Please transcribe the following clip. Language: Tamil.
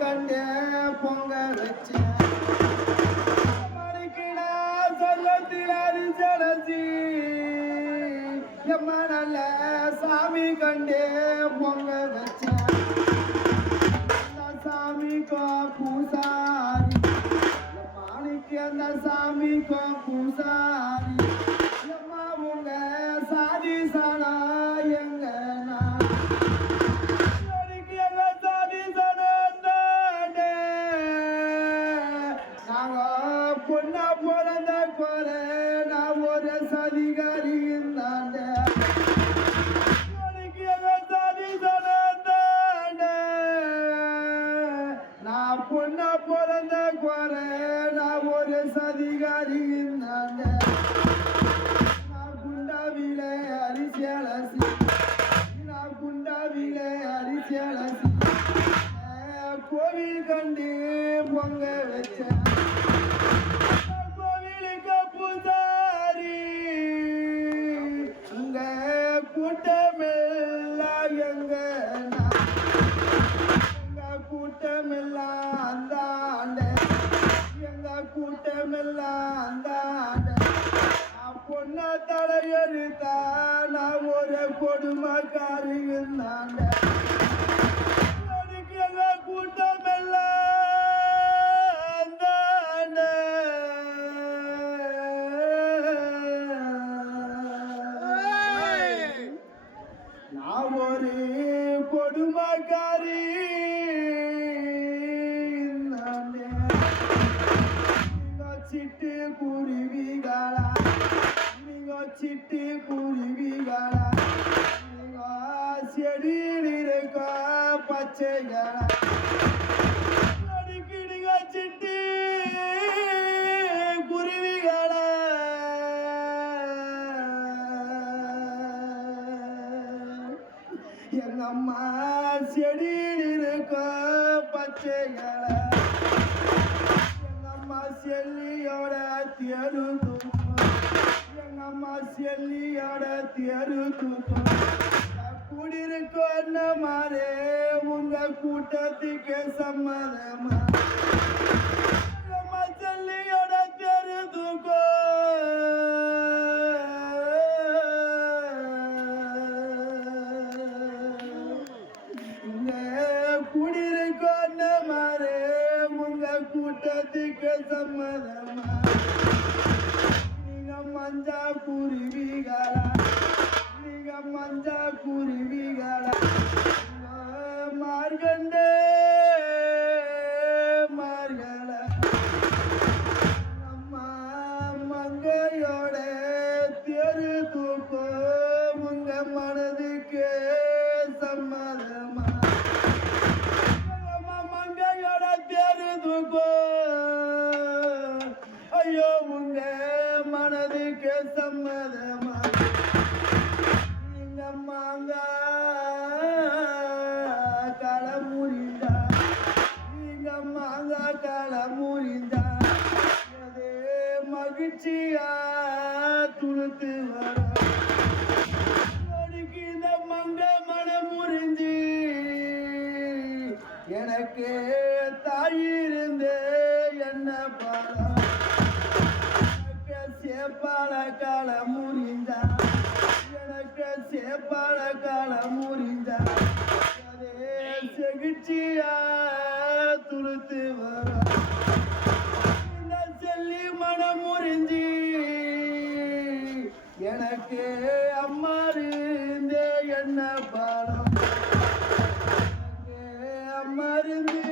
கண்டே பொங்க வச்சேன் மணிக்கிடா சொல்லத்தில் அரிசலசி எம்ம நல்ல சாமி கண்டே பொங்க வச்சேன் சாமி கோ பூசாரி மாணிக்கு அந்த சாமி கோ பூசாரி எம்மா உங்க சாதி சானா எங்க பொண்ணா பிறந்த குறை நான் ஒரு சதிகாரி இருந்தாண்ட சாதி சொன்னாண்ட நான் பொண்ணா பிறந்த குறை நான் ஒரு சதிகாரி இருந்தாண்ட நான் குண்டாவில அரிசியலசி நான் குண்டாவில அரிசியலசி கோவில் கண்டு பொங்க வச்சேன் கோவிலுக்கு பூசாரி உங்க கூட்டமெல்லாம் எங்க கூட்டமெல்லாம் அந்த ஆண்ட எங்க கூட்டமெல்லாம் அந்த ஆண்ட பொண்ண தலையெடுத்தா நான் ஒரு கொடுமைக்காரி இருந்தாண்ட கூட்டமெல்லாம் நான் ஒரு கொடுமைக்காரி சிட்டு குருவிகளா நீங்க சிட்டு குருவிகளா நீங்க செடியில் இருக்க பச்சைகளா அடிக்கிடுங்க சிட்டு குருவிகளா எங்க அம்மா செடியில் இருக்க பச்சைகளா எங்க அம்மா செல்லியோட தேரு தூக்கும் எங்க அம்மா செல்லியோட தேரு தூக்கும் குடியிருக்க மாறே உங்க கூட்டத்துக்கு சம்மதமா அம்மா செல்லியோட தேரு தூக்கும் குடியிருக்க மாறே உங்க கூட்டத்துக்கு சம்மதமா நீங்க மஞ்சா குருவிகளா நீங்க மஞ்சா குருவிகளா மார்கண்டே மார்கல அம்மா மங்கையோட தேரு தூக்கோ உங்க மனதுக்கு சம்மதமா மங்கையோட தேரு தூக்கோ ஐயோ உங்க மனதுக்கு சம்மதமா நீங்க மாங்க களமுறிந்தா நீங்க மாங்க களமுறிந்தா அதே மகிழ்ச்சியா துளுத்து வர இந்த மங்க மனம் முறிஞ்சி எனக்கு தாயிருந்தே என்ன பாடம் சேப்பாள கால முறிந்தா எனக்கு சேப்பாள கால முறிந்தா அதே செகிழ்ச்சியா துளுத்து வர இந்த செல்லி மனம் முறிஞ்சி எனக்கு அம்மா இருந்தே என்ன பாடம் அம்மா இருந்து